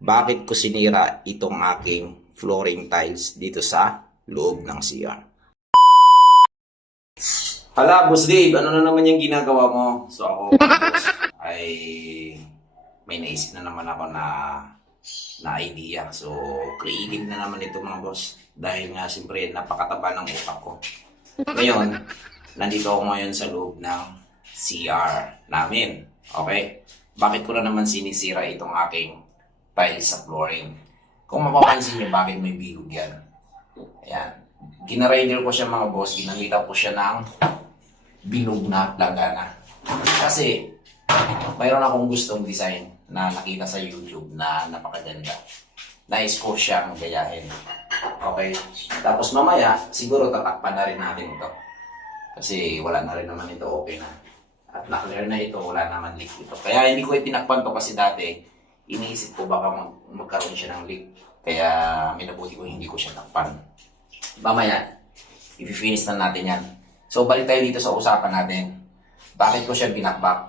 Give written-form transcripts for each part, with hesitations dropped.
Bakit ko sinira itong aking flooring tiles dito sa loob ng CR? Hala, Boss Dave, ano na naman yung ginagawa mo? So ako, boss, ay may naisip na naman ako na idea. So, creative na naman ito mga boss. Dahil nga, siyempre, napakataba ng utak ko. Ngayon, nandito ako ngayon sa loob ng CR namin. Okay? Bakit ko na naman sinisira itong aking tiles sa flooring? Kung mapapansin niyo, bakit may bilog yan? Ayan. Ginarider ko siya mga boss. Ginamita ko siya ng bilog na langgana. Kasi, mayroon akong gustong design na nakita sa YouTube na napakaganda. Nais ko siyang gayahin. Okay? Tapos mamaya, siguro tatakpan na rin natin ito. Kasi wala na rin naman ito, okay na. At na-clear na ito, wala naman leak ito. Kaya hindi ko itinakpan to kasi dati, iniisip ko baka magkaroon siya ng leak. Kaya minabuti ko hindi ko siya takpan. Mamaya, i-finish na natin yan. So balik tayo dito sa usapan natin. Bakit ko siya binakbak?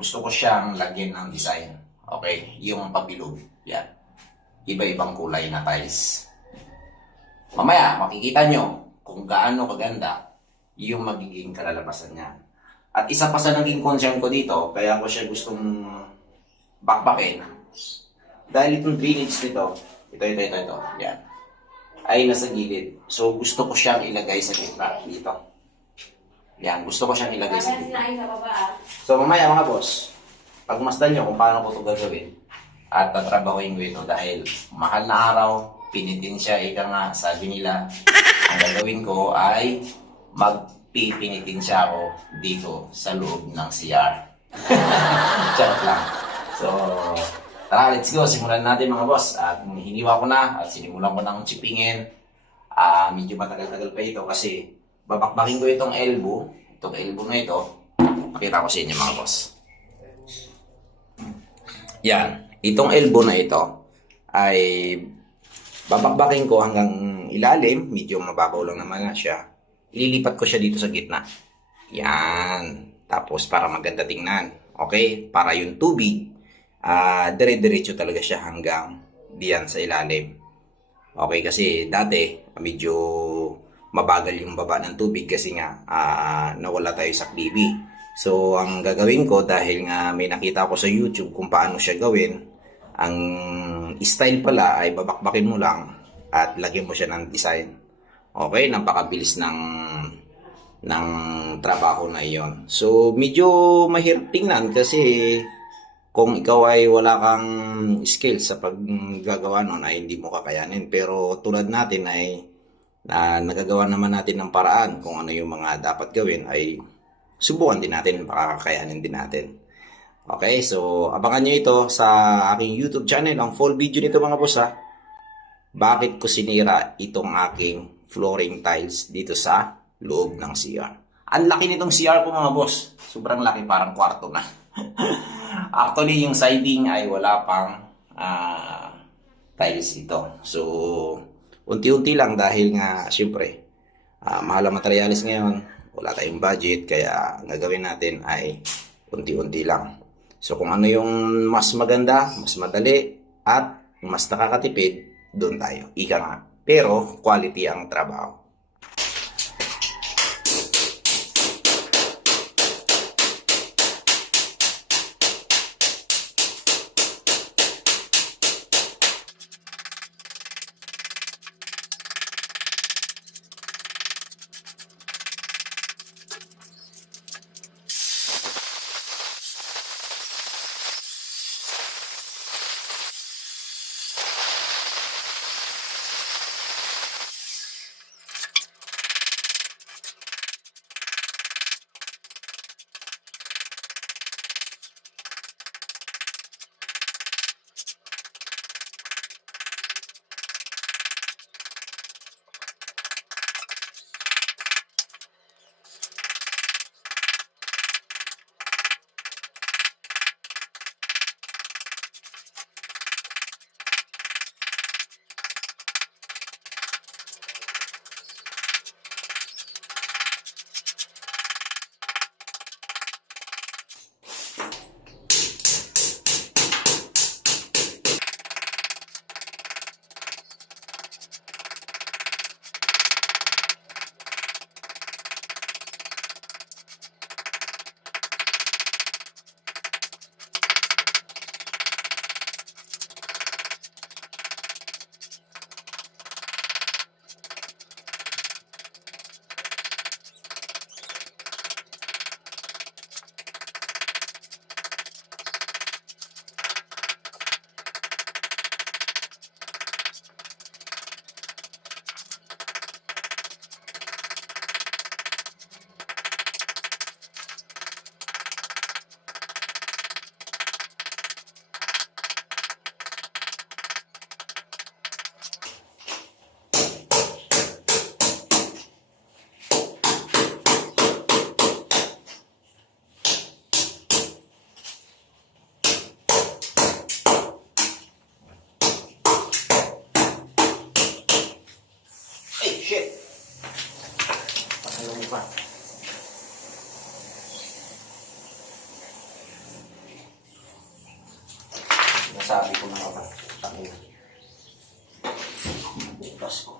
Gusto ko siyang lagyan ng design. Okay? Yung pabilog. Yan. Iba-ibang kulay na tiles. Mamaya, makikita nyo kung gaano kaganda yung magiging kalalabasan niya. At isa pa sa naging concern ko dito, kaya ko siya gustong bakbakin. Dahil itong drainage nito, ito. Yan. Ay nasa gilid. So, gusto ko siyang ilagay sa gitna dito. Yan, gusto ko siyang ilagay sa gitna. So, mamaya mga boss, pagmasdan nyo kung paano ko ito gagawin at tatrabahuin ko ito dahil mahal na araw, pinitin siya, ika nga, sabi nila, ang gagawin ko ay magpipinitin siya ako dito sa loob ng CR. Charot lang. So, tara, let's go. Simulan natin mga boss. At hiniwa ko na at sinimulan ko ng chipingin. Medyo matagal-tagal pa ito kasi babakbakin ko itong elbow na ito. Pakita ko sa inyo mga boss. Yan. Itong elbow na ito ay babakbakin ko hanggang ilalim. Medyo mababaw lang naman na siya. Ililipat ko siya dito sa gitna. Yan. Tapos para maganda tingnan. Okay? Para yung tubig, dire-diretso talaga siya hanggang diyan sa ilalim. Okay? Kasi dati, medyo mabagal yung baba ng tubig kasi nga nawala tayo sa klibi. So, ang gagawin ko dahil nga may nakita ko sa YouTube kung paano siya gawin, ang style pala ay babakbakin mo lang at lagyan mo siya ng design. Okay? Napakabilis ng trabaho na iyon. So, medyo mahirap tingnan kasi kung ikaw ay wala kang skill sa paggagawa nun ay hindi mo kakayanin. Pero tulad natin ay nagagawa naman natin ng paraan kung ano yung mga dapat gawin ay subukan din natin, baka kakayanin din natin. Okay, so abangan nyo ito sa aking YouTube channel, ang full video nito mga boss ha. Bakit ko sinira itong aking flooring tiles dito sa loob ng CR. Ang laki nitong CR ko mga boss. Sobrang laki, parang kwarto na. Actually, yung siding ay wala pang tiles ito. So, unti-unti lang dahil nga, syempre, mahal ang materialis ngayon. Wala tayong budget, kaya ang gagawin natin ay unti-unti lang. So, kung ano yung mas maganda, mas madali, at mas nakakatipid, doon tayo. Ika nga. Pero, quality ang trabaho. Ano mo pa? Nasabi ko na nga ba? Tangin. Bukas ko.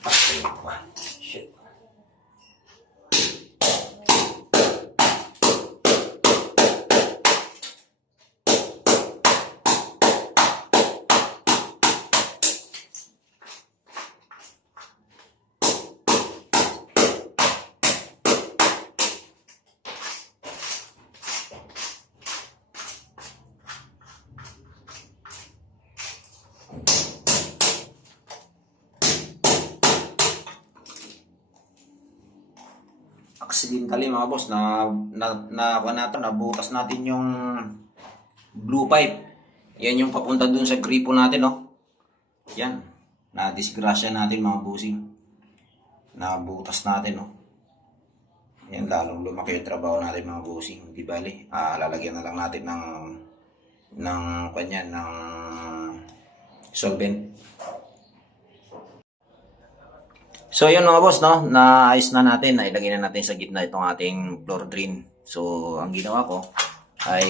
Patay pa. Shit. Accidentally mga boss nabutas natin yung blue pipe. Yan yung papunta dun sa gripo natin, no. Yan. Na-disgrasya natin mga bossing. Nabutas natin, no. Yan, lalong lumaki yung trabaho natin mga bossing. Di bali, lalagyan na lang natin ng solvent. So yun mga boss, no, naayos na natin, nailagay na natin sa gitna itong ating floor drain. So ang ginawa ko ay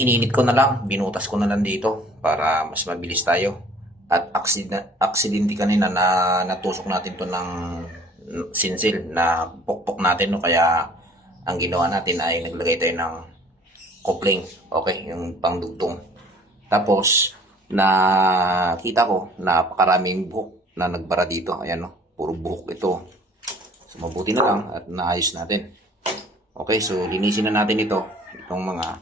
ininit ko na lang, binutas ko na lang dito para mas mabilis tayo. At accident kanina na natusok natin to ng sinsil na pukpok natin, no, kaya ang ginawa natin ay naglagay tayo ng coupling, okay, yung pangdugtong. Tapos nakita ko napakaraming buhok na nagbara dito. Ayan, no, puro buhok ito. So mabuti na lang at naayos natin. Okay, so linisin na natin itong mga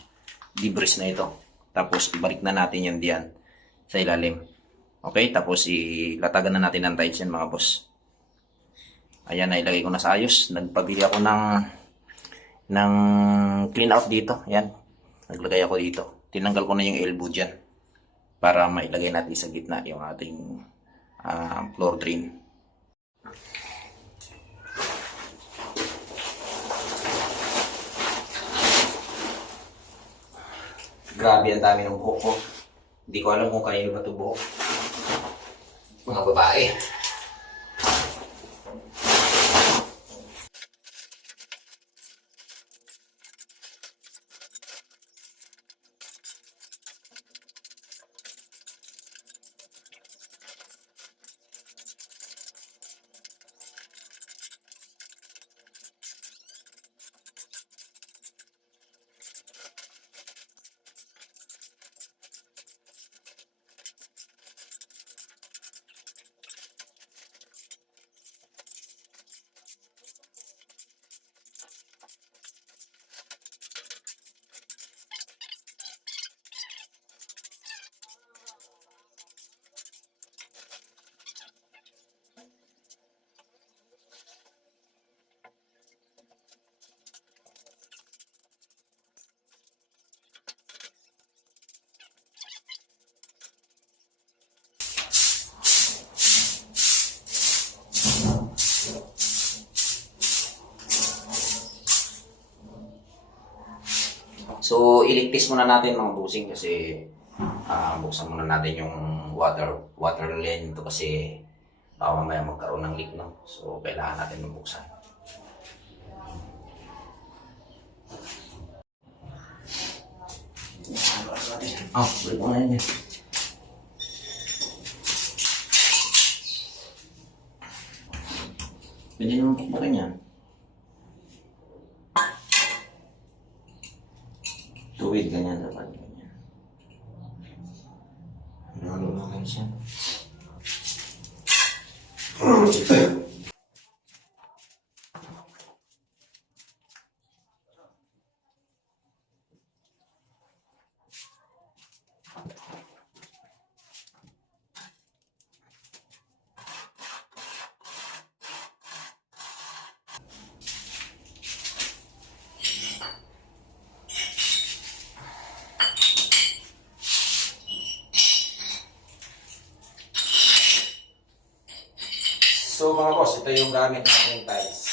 debris na ito. Tapos ibalik na natin yan diyan sa ilalim. Okay, tapos ilatagan na natin ng tiles yan mga boss. Ayan, nailagay ko na sa ayos. Nagpabili ako ng clean out dito. Ayan, naglagay ako dito. Tinanggal ko na yung elbow dyan para mailagay natin sa gitna yung ating floor drain. Grabe ang dami ng buhok ko. Hindi ko alam kung kanino ba ito buhok. Mga babae. So, iligpis muna natin mga busing kasi buksan muna natin yung water line ito kasi baka mamaya magkaroon ng leak, no? So, kailangan natin mabuksan. Balik mo na yan. Pwede naman pagpakan yan. Tuwid, ganyan dapat. Ganyan. Ano lang siya. So mga boss, ito yung gamit natin tiles.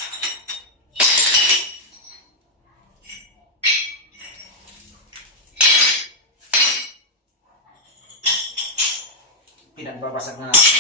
Pinagbabasag na natin